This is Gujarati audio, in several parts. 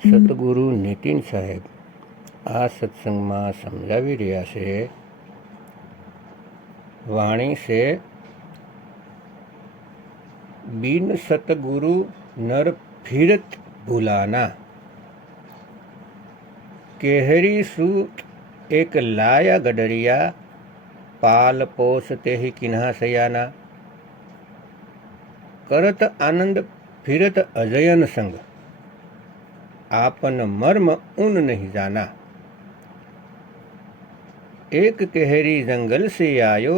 સતગુરુ નીતિન સાહેબ આ સત્સંગમાં સમજાવી રહ્યા છે. વાણી છે, બિન સતગુરુ નર ફિરત ભૂલાના, કેહરી સૂત એક લાયા ગડરિયા, પાલ પોસ તેહી કિન્હા સયાના, કરત આનંદ ફિરત અજયન સંગ, आपन मर्म उन नहीं जाना. एक केहरी जंगल से आयो,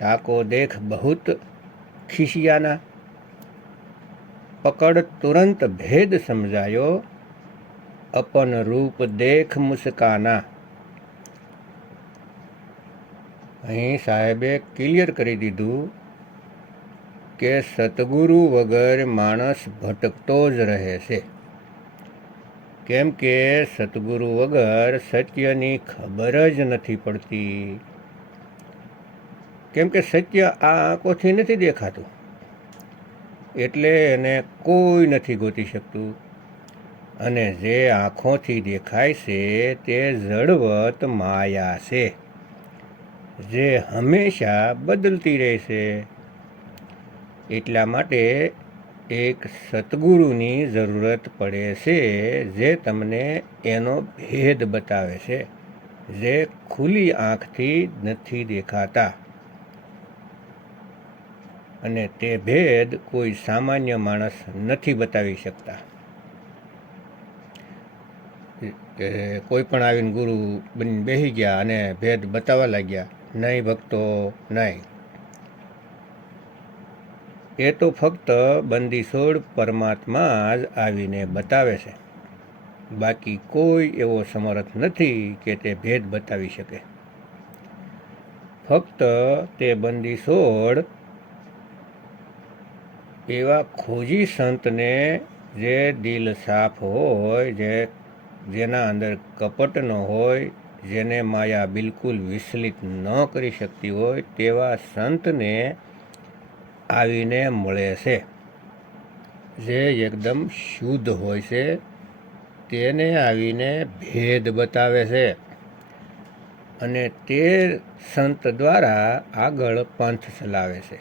ताको देख बहुत खिसियाना, पकड़ तुरंत भेद समझायो, अपन रूप देख मुस्काना. અહીં સાહેબે ક્લિયર કરી દીધું કે સતગુરુ વગર માણસ ભટકતો જ રહે છે. કેમ કે સતગુરુ વગર સત્યની ખબર જ નથી પડતી. કેમ કે સત્ય આ આંખોથી નથી દેખાતું, એટલે એને કોઈ નથી ગોતી શકતું. અને જે આંખોથી દેખાય છે તે જડવત માયા છે, જે હંમેશા બદલતી રહેશે. એટલા માટે એક સતગુરુની જરૂરત પડે છે, જે તમને એનો ભેદ બતાવે છે, જે ખુલ્લી આંખથી નથી દેખાતા. અને તે ભેદ કોઈ સામાન્ય માણસ નથી બતાવી શકતા. કોઈ પણ આવીને ગુરુ બની બેસી ગયા અને ભેદ બતાવવા લાગ્યા, નહીં ભક્તો નહીં. એ તો ફક્ત બંદીછોડ પરમાત્મા જ આવીને બતાવે છે. બાકી કોઈ એવો સમર્થ નથી કે તે ભેદ બતાવી શકે. ફક્ત તે બંદીછોડ એવા ખોજી સંતને, જે દિલ સાફ હોય, જેના અંદર કપટ ન હોય, જેને માયા બિલકુલ વિચલિત ન કરી શકતી હોય, તેવા સંતને આવીને મળે છે. જે એકદમ શુદ્ધ હોય છે, તેને આવીને ભેદ બતાવે છે. અને તે સંત દ્વારા આગળ પંથ ચલાવે છે.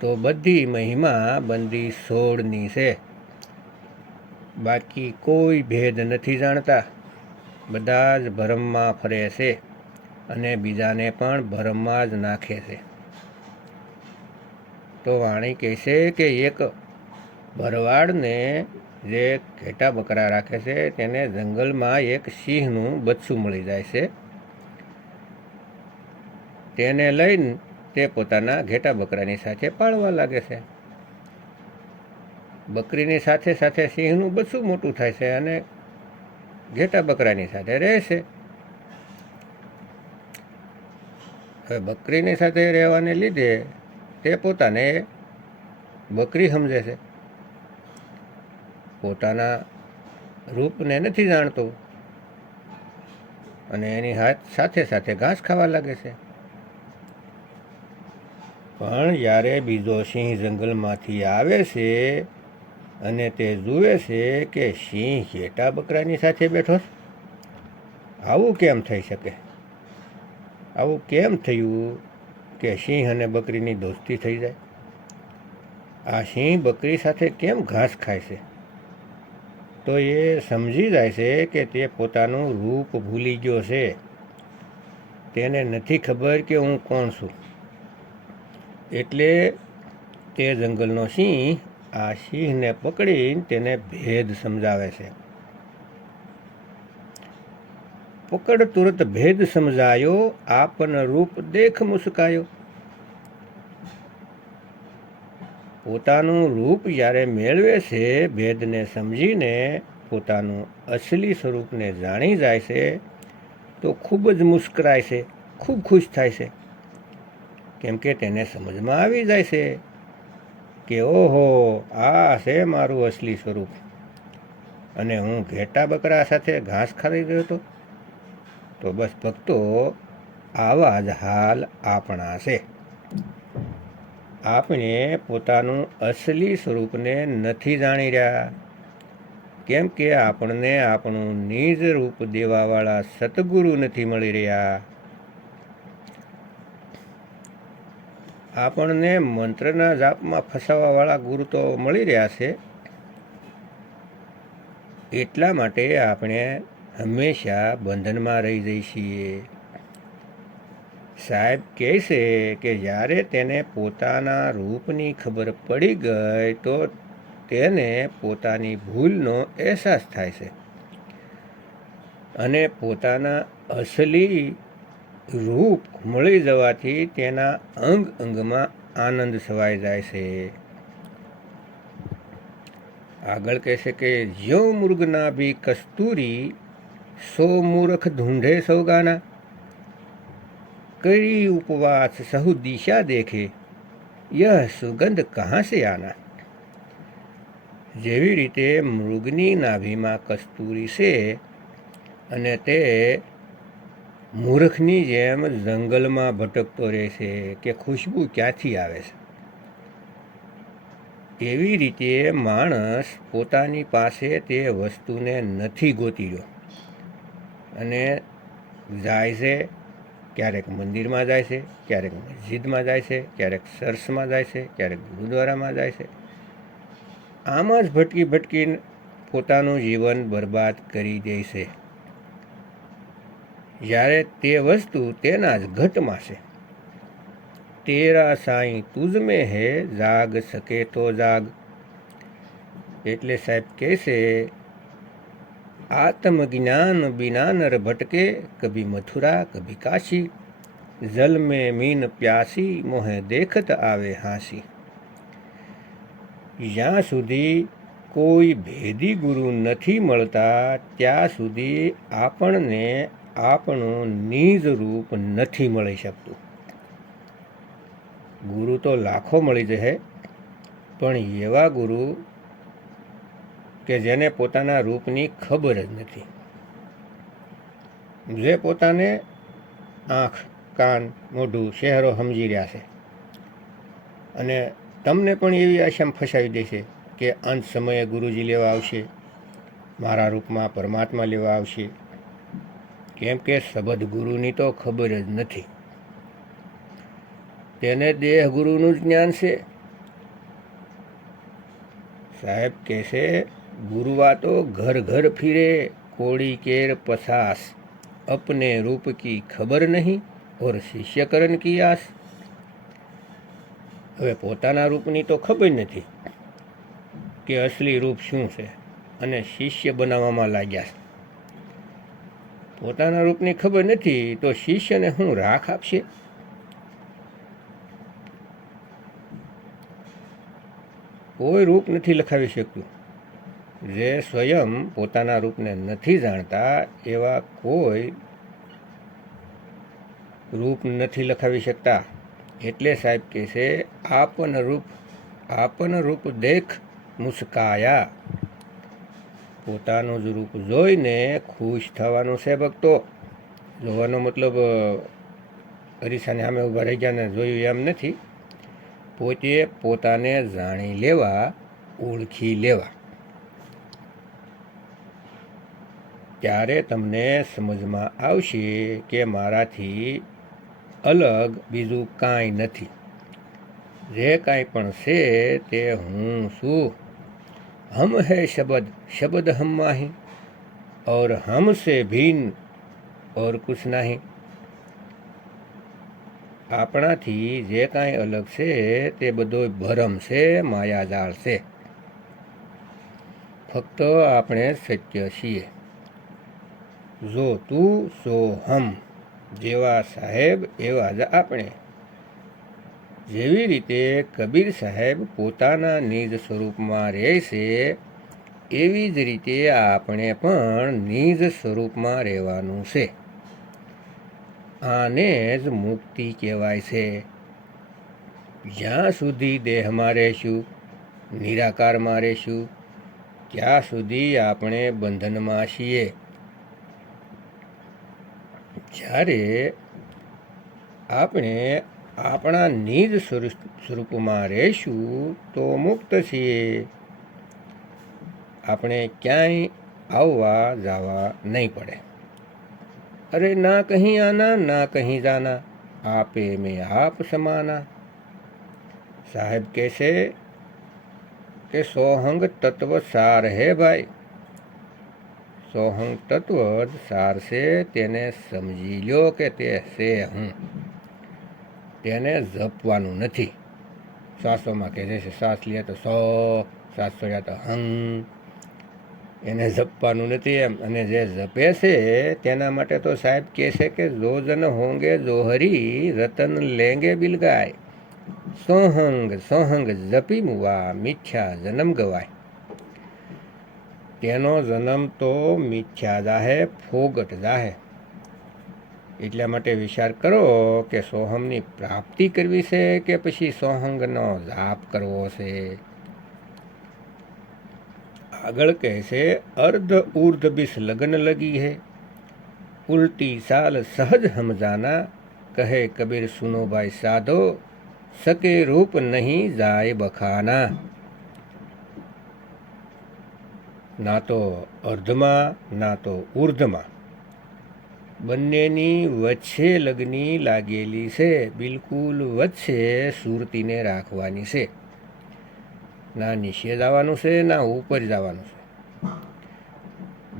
તો બધી મહિમા બંદી છોડની છે. બાકી કોઈ ભેદ નથી જાણતા. બધા જ ભરમમાં ફરે છે અને બીજાને પણ ભરમમાં જ નાખે છે. તો વાણી કહે છે કે એક ભરવાડને જે ઘેટા બકરા રાખે છે, તેને જંગલમાં એક સિંહનું બચ્ચું મળી જાય છે. તેને લઈને તે પોતાના ઘેટા બકરાની સાથે પાળવા લાગે છે. બકરીની સાથે સાથે સિંહનું બચ્ચું મોટું થાય છે અને ઘેટા બકરાની સાથે રહે છે. હવે બકરીની સાથે રહેવાને લીધે તે પોતાને બકરી સમજે છે, પોતાના રૂપને નથી જાણતો અને એની સાથે સાથે ઘાસ ખાવા લાગે છે. પણ જ્યારે બીજો સિંહ જંગલમાંથી આવે છે અને તે જુએ છે કે સિંહ ઘેટા બકરાની સાથે બેઠો છે, આવું કેમ થઈ શકે? આવું કેમ થયું કે સિંહ અને બકરીની દોસ્તી થઈ જાય? આ સિંહ બકરી સાથે કેમ ઘાસ ખાય છે? તો એ સમજી જાય છે કે તે પોતાનું રૂપ ભૂલી ગયો છે. તેને નથી ખબર કે હું કોણ છું. એટલે તે જંગલનો સિંહ આ સિંહને પકડીને તેને ભેદ સમજાવે છે. પકડ તુરત ભેદ સમજાયો, આપન રૂપ દેખ મુસ્કાયો. પોતાનું રૂપ જ્યારે મેળવે છે, ભેદને સમજીને પોતાનું અસલી સ્વરૂપને જાણી જાય છે, તો ખૂબ જ મુસ્કરાય છે, ખૂબ ખુશ થાય છે. કેમ કે તેને સમજમાં આવી જાય છે કે ઓહો, આ છે મારું અસલી સ્વરૂપ. અને હું ઘેટા બકરા સાથે ઘાસ ખાઈ રહ્યો હતો. તો બસ ભક્તો, આવા જ હાલ આપણા છે. આપણે પોતાનું અસલી સ્વરૂપને નથી જાણી રહ્યા, કેમ કે આપણને આપણું નિજ રૂપ દેવાવાળા સતગુરુ નથી મળી રહ્યા. આપણને મંત્રના જાપમાં ફસાવાવાળા ગુરુ તો મળી રહ્યા છે, એટલા માટે આપણે હંમેશા બંધનમાં રહી જઈએ છીએ. સાહેબ કહે છે કે જ્યારે તેને પોતાના રૂપની ખબર પડી ગઈ તો તેને પોતાની ભૂલનો અહેસાસ થાય છે અને પોતાના અસલી રૂપ મળી જવાથી તેના અંગ અંગમાં આનંદ છવાઈ જાય છે. આગળ કહેશે કે જ્યો મૃગના ભી કસ્તુરી, સો મૂર્ખ ઢૂંઢે સૌગાના, કરી ઉપવાસ સહુ દિશા દેખે, યહ સુગંધ કહાં સે આના. જેવી રીતે મૃગની નાભીમાં કસ્તુરી છે અને તે મૂર્ખની જેમ જંગલમાં ભટકતો રહે છે કે ખુશ્બુ ક્યાંથી આવે છે, એવી રીતે માણસ પોતાની પાસે તે વસ્તુને નથી ગોતી રહ્યો અને જાય છે. ક્યારેક મંદિરમાં જાય છે, ક્યારેક મસ્જિદમાં જાય છે, ક્યારેક ચર્ચમાં જાય છે, ક્યારેક ગુરુદ્વારામાં જાય છે. આમ જ ભટકી ભટકીને પોતાનું જીવન બરબાદ કરી દે છે, જ્યારે તે વસ્તુ તેના જ ઘટમાં છે. તેરા સાईं તુજ મેં હે, જાગ શકે તો જાગ. એટલે સાહેબ કહેશે, આત્મજ્ઞાન બિના નર ભટકે, કભી મથુરા કભી કાશી, જલ મેં મીન પ્યાસી, મોહે દેખત આવે હાંસી. જ્યાં સુધી કોઈ ભેદી ગુરુ નથી મળતા ત્યાં સુધી આપણને આપણું નિજ રૂપ નથી મળી શકતું. ગુરુ તો લાખો મળી જશે, પણ એવા ગુરુ કે જેને પોતાના રૂપની ખબર જ નથી, જે પોતાને આંખ કાન મોઢું ચહેરો સમજી રહ્યા છે અને તમને પણ એવી આશામાં ફસાવી દેશે કે અંત સમયે ગુરુજી લેવા આવશે, મારા રૂપમાં પરમાત્મા લેવા આવશે, કેમ કે સબદ ગુરુની તો ખબર જ નથી. તેને દેહ ગુરુનું જ જ્ઞાન છે. સાહેબ કહેશે, ગુરુવા તો ઘર ઘર ફિરે, કોળી કેર પસાસ, અપને રૂપ કી ખબર નહીં ઓર શિષ્યકરણ કી આસ. હવે પોતાના રૂપની તો ખબર નથી કે અસલી રૂપ શું છે અને શિષ્ય બનાવવામાં લાગ્યા છે. પોતાના રૂપની ખબર નથી તો શિષ્યને શું રાખ આપશે? કોઈ રૂપ નથી લખાવી શકતું. જે સ્વયં પોતાના રૂપને નથી જાણતા એવા કોઈ રૂપ નથી લખાવી શકતા. એટલે સાહેબ કહે છે, આપન રૂપ દેખ મુસ્કાયા. પોતાનું જ રૂપ જોઈને ખુશ થવાનું છે ભક્તો. જોવાનો મતલબ અરીસાને સામે ઊભા રહી ગયા ને જોયું એમ નથી. પોતે પોતાને જાણી લેવા, ઓળખી લેવા. ત્યારે તમને સમજમાં આવશે કે મારાથી અલગ બીજું કાંઈ નથી. જે કાંઈ પણ છે તે હું છું. હમ હૈ શબ્દ, શબ્દ હમ માહી, और हमसे ભિન્ન और कुछ નહીં. આપણાથી જે કાંઈ અલગ છે તે બધો ભરમ છે, માયાજાળ છે. ફક્ત આપણે સત્ય છીએ. જો તું સો હમ. જેવા સાહેબ એવા જ આપણે. જેવી રીતે કબીર સાહેબ પોતાના નિજ સ્વરૂપમાં રહે છે, એવી જ રીતે આપણે પણ નિજ સ્વરૂપમાં રહેવાનું છે. આને જ મુક્તિ કહેવાય છે. જ્યાં સુધી દેહમાં રહેશું, નિરાકારમાં રહેશું, ત્યાં સુધી આપણે બંધનમાં છીએ. જ્યારે આપણે આપણા નિજ સ્વરૂપમાં રહીશું તો મુક્ત છીએ. આપણે ક્યાંય આવવા જવા નહીં પડે. અરે ના કહી આના ના કહી જાના, આપે મેં આપ સમાના. સાહેબ કહેશે કે સોહંગ તત્વ સાર હે ભાઈ. સોહંગ તત્વ જ સાર છે, તેને સમજી લ્યો કે તે છે હું. તેને જપવાનું નથી. શ્વાસોમાં કહે છે શ્વાસ લે તો સો, શ્વાસ છોડ્યા તો હંગ. એને જપવાનું નથી એમ. અને જે જપે છે તેના માટે તો સાહેબ કહે છે કે જો જન હોંગે જોહરી, રતન લેંગે બિલગાય. સોહંગ સોહંગ જપી મુવા, મિથ્યા જન્મ ગવાય. તેનો જન્મ તો મિથ્યા જાહે, ફોગટ જાહે. એટલા માટે વિચાર કરો કે સોહમની પ્રાપ્તિ કરવી છે કે પછી સોહંગનો જાપ કરવો છે. આગળ કહે છે અર્ધ ઉર્ધ બીસ લગન લગી હે, ઉલ્ટી સાલ સહજ હમ જાના. કહે કબીર સુનો ભાઈ સાધો, સકે રૂપ નહીં જાય બખાના. ના તો અર્ધમાં ના તો ઉર્ધમાં, બંનેની વચ્ચે લગની લાગેલી છે. બિલકુલ વચ્ચે સુરતીને રાખવાની છે. ના નીચે જવાનું છે ના ઉપર જવાનું છે.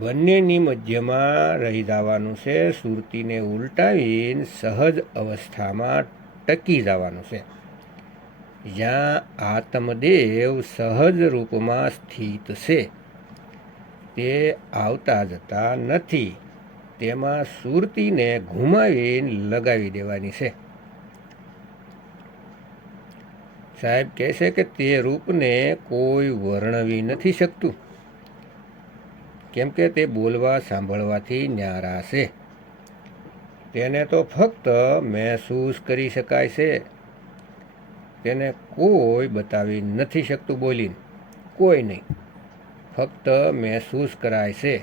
બંનેની મધ્યમાં રહી જવાનું છે. સુરતીને ઉલટાવીને સહજ અવસ્થામાં ટકી જવાનું છે. જ્યાં આત્મદેવ સહજ રૂપમાં સ્થિત છે તે આવતા જતા નથી. તેમાં સુરતીને ઘુમાવીને લગાવી દેવાની છે. સાહેબ કહે છે કે તે રૂપને કોઈ વર્ણવી નથી શકતું, કેમ કે તે બોલવા સાંભળવાથી ન્યારા છે. તેને તો ફક્ત મહેસૂસ કરી શકાય છે. તેને કોઈ બતાવી નથી શકતું બોલીને, કોઈ નહીં. ફક્ત મહેસૂસ કરાય છે.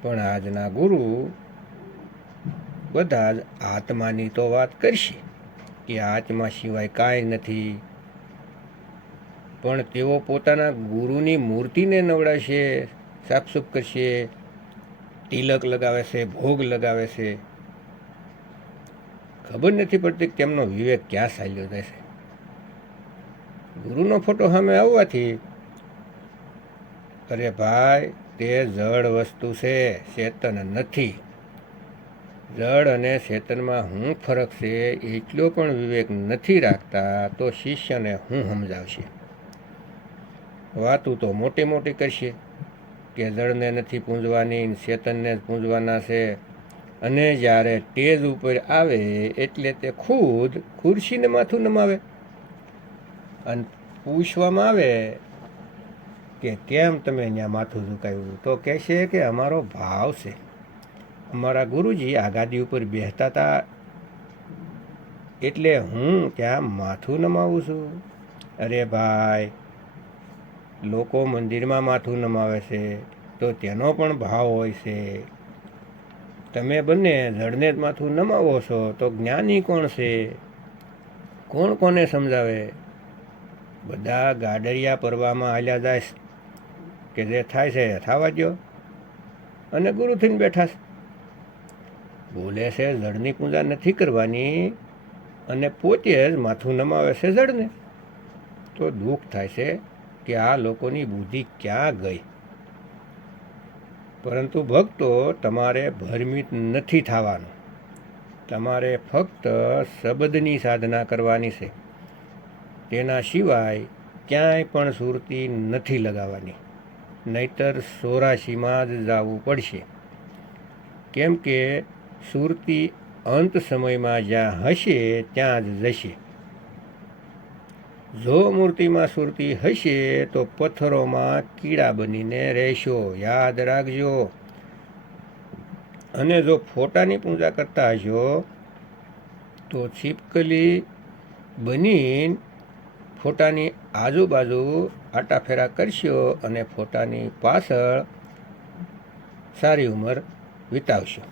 પણ આજના ગુરુ બધા જ આત્માની તો વાત કરશે કે આત્મા સિવાય કાંઈ નથી. પણ તેઓ પોતાના ગુરુની મૂર્તિને નવડાવશે, સાફસૂફ કરશે, તિલક લગાવે છે, ભોગ લગાવે છે. ખબર નથી પડતી તેમનો વિવેક ક્યાં ચાલ્યો જાય છે. ગુરુનો ફોટો સામે આવવાથી, અરે ભાઈ તે જળ વસ્તુ છે, ચેતન નથી. જળ અને ચેતનમાં શું ફરક છે એટલો પણ વિવેક નથી રાખતા તો શિષ્યને શું સમજાવશે. વાતું તો મોટી મોટી કરશે કે જળને નથી પૂંજવાની, ચેતનને જ પૂંજવાના છે. અને જ્યારે સ્ટેજ ઉપર આવે એટલે તે ખુદ ખુરશીને માથું નમાવે. અને પૂછવામાં આવે કે કેમ તમે ત્યાં માથું ઝુકાવ્યું, તો કહેશે કે અમારો ભાવ છે. અમારા ગુરુજી આ ગાદી ઉપર બેસતા હતા એટલે હું ત્યાં માથું નમાવું છું. અરે ભાઈ, લોકો મંદિરમાં માથું નમાવે છે તો તેનો પણ ભાવ હોય છે. તમે બંને જળને જ માથું નમાવો છો તો જ્ઞાની કોણ છે? કોણ કોને સમજાવે? બધા ગાડરિયા પરવામાં હાલ્યા જાય કે જે થાય છે થવા દો, અને ગુરુ થઈને બેઠા છે. બોલે છે જળની પૂજા નથી કરવાની અને પોતે જ માથું નમાવે છે જળને. તો દુઃખ થાય છે કે આ લોકોની બુદ્ધિ ક્યાં ગઈ. પરંતુ ભક્તો, તમારે ભ્રમિત નથી થવાનું. તમારે ફક્ત શબ્દની સાધના કરવાની છે. તેના સિવાય ક્યાંય પણ સુરતી નથી લગાવવાની. નહીતર 84માં જ જવું પડશે. કેમ કે સુરતી અંત સમયમાં જ્યાં હશે ત્યાં જ જશે. જો મૂર્તિમાં સુરતી હશે તો પથ્થરોમાં કીડા બનીને રહેશો, યાદ રાખજો. અને જો ફોટાની પૂજા કરતા હશો તો છીપકલી બનીને ફોટાની આજુબાજુ આટાફેરા કરશો અને ફોટાની પાછળ સારી ઉંમર વિતાવશો.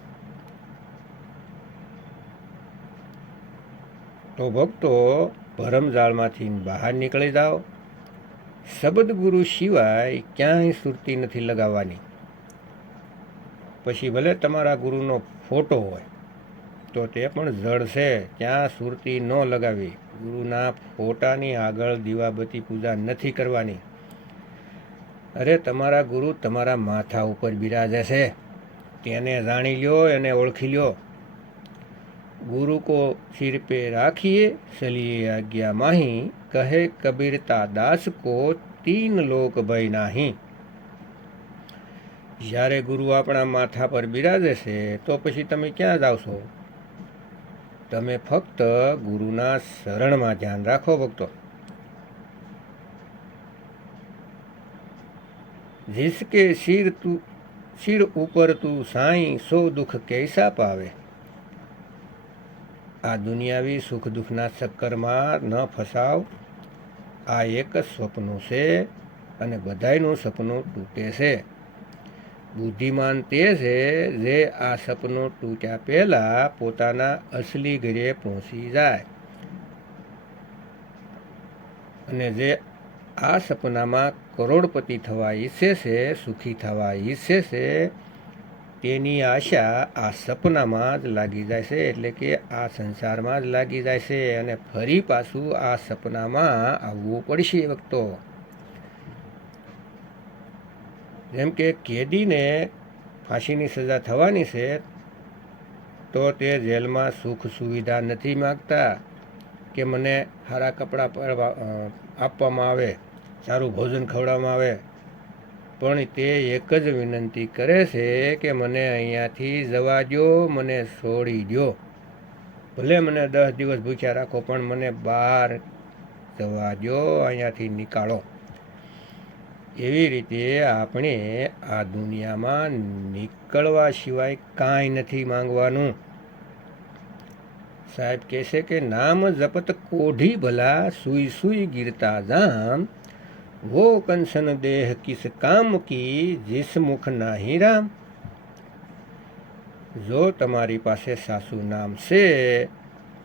તો ભક્તો ભરમજાળમાંથી બહાર નીકળી જાઓ. શબ્દ ગુરુ સિવાય ક્યાંય સુરતી નથી લગાવવાની. પછી ભલે તમારા ગુરુનો ફોટો હોય તો તે પણ જડ છે, ત્યાં સુરતી ન લગાવી. ગુરુના ફોટાની આગળ દીવાબત્તી પૂજા નથી કરવાની. અરે તમારા ગુરુ તમારા માથા ઉપર બિરાજે છે, તેને જાણી લ્યો, એને ઓળખી લ્યો. गुरु को सिर पे राखिए चलिए आज्ञा माही, कहे कबीरता दास को तीन लोक भय नाही. જ્યારે ગુરુ આપણા માથા પર બિરાજે છે તો પછી તમે ક્યાં જાઓ છો? તમે ફક્ત ગુરુના શરણમાં ધ્યાન રાખો ભક્તો. जिसके सिर ऊपर तू साईं सो दुख कैसा पावे. આ દુનિયાવી સુખ દુઃખના ચક્કરમાં ન ફસાવ. આ એક જ સ્વપ્નું છે અને બધાયનું સપનું તૂટે છે. બુદ્ધિમાન તે છે જે આ સપનું તૂટ્યા પહેલાં પોતાના અસલી ઘરે પહોંચી જાય અને જે આ સપનામાં કરોડપતિ થવા ઈચ્છે છે, સુખી થવા ઈચ્છે છે, તેની આશા આ સપનામાં જ લાગી જાય છે, એટલે કે આ સંસારમાં જ લાગી જાય છે અને ફરી પાછું આ સપનામાં આવવું પડશે વખતો. જેમ કે કેદીને ફાંસીની સજા થવાની છે તો તે જેલમાં સુખ સુવિધા નથી માગતા કે મને સારા કપડાં આપવામાં આવે, સારું ભોજન ખવડાવવામાં આવે, પણ તે એક જ વિનંતી કરે છે કે મને અહીંયાથી જવા દો, મને છોડી દો. ભલે મને 10 દિવસ ભૂખ્યા રાખો પણ મને બહાર જવા દો, અહીંયાથી નીકાળો. એવી રીતે આપણે આ દુનિયામાં નીકળવા સિવાય કાંઈ નથી માંગવાનું. સાહેબ કહે છે કે નામ જપત કોઢી ભલા, સુઈ સુઈ ગિરતા જામ, वो कंसन देह किस काम की, जिस मुख नाही राम. જો તમારી પાસે સાસુ નામ છે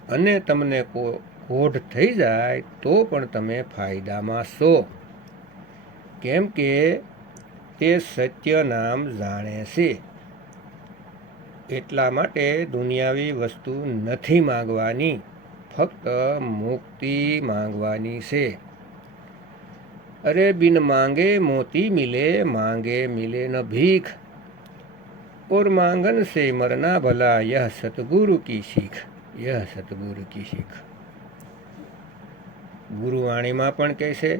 અને તમને કોઢ થઈ જાય તો પણ તમે ફાયદામાં છો, કેમ કે તે સત્ય નામ જાણે છે. એટલા માટે દુનિયાવી વસ્તુ નથી માંગવાની, ફક્ત મુક્તિ માંગવાની છે. अरे बिन मांगे मोती मिले, मांगे मिले न भीख, और मांगन से मरना भला, यह सतगुरु की सीख, यह सतगुरु की सीख. ગુરુવાણીમાં પણ કહે છે,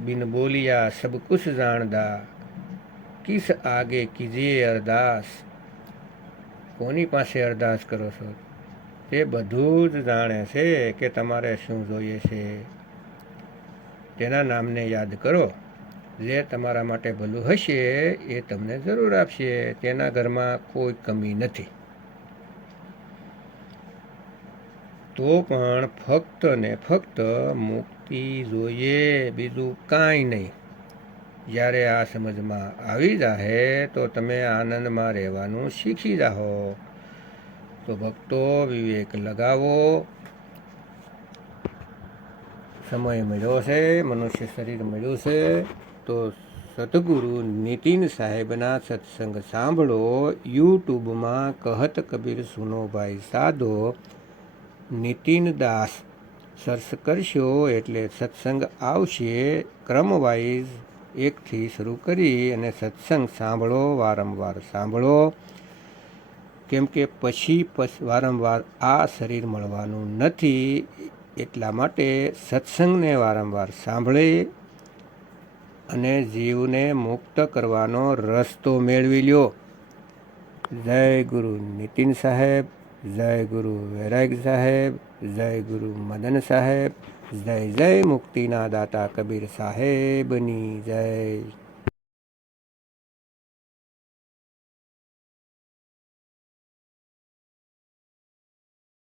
બિન બોલિયા સબ કુછ જાણદા, કિસ આગે કીજીએ અરદાસ. કોની પાસે અરદાસ કરો છો? તે બધું જ જાણે છે કે તમારે શું જોઈએ છે. તેના નામને યાદ કરો. જે તમારા માટે ભલું હશે એ તમને જરૂર આપશે. તેના ઘરમાં કોઈ કમી નથી. તો પણ ફક્ત ને ફક્ત મુક્તિ જોઈએ, બીજું કાંઈ નહીં. જ્યારે આ સમજમાં આવી જાય તો તમે આનંદમાં રહેવાનું શીખી જાઓ. તો ભક્તો વિવેક લગાવો. સમય મળ્યો છે, મનુષ્ય શરીર મળ્યું છે તો સતગુરુ નીતિન સાહેબના સત્સંગ સાંભળો. યુટ્યુબમાં કહત કબીર સુનો ભાઈ સાધો નીતિન દાસ સર્ચ કરશો એટલે સત્સંગ આવશે. ક્રમવાઇઝ એકથી શરૂ કરી અને સત્સંગ સાંભળો, વારંવાર સાંભળો, કેમ કે પછી વારંવાર આ શરીર મળવાનું નથી. એટલા માટે સત્સંગને વારંવાર સાંભળી અને જીવને મુક્ત કરવાનો રસ્તો મેળવી લ્યો. જય ગુરુ નીતિન સાહેબ, જય ગુરુ વૈરાગ સાહેબ, જય ગુરુ મદન સાહેબ, જય જય મુક્તિના દાતા કબીર સાહેબની જય.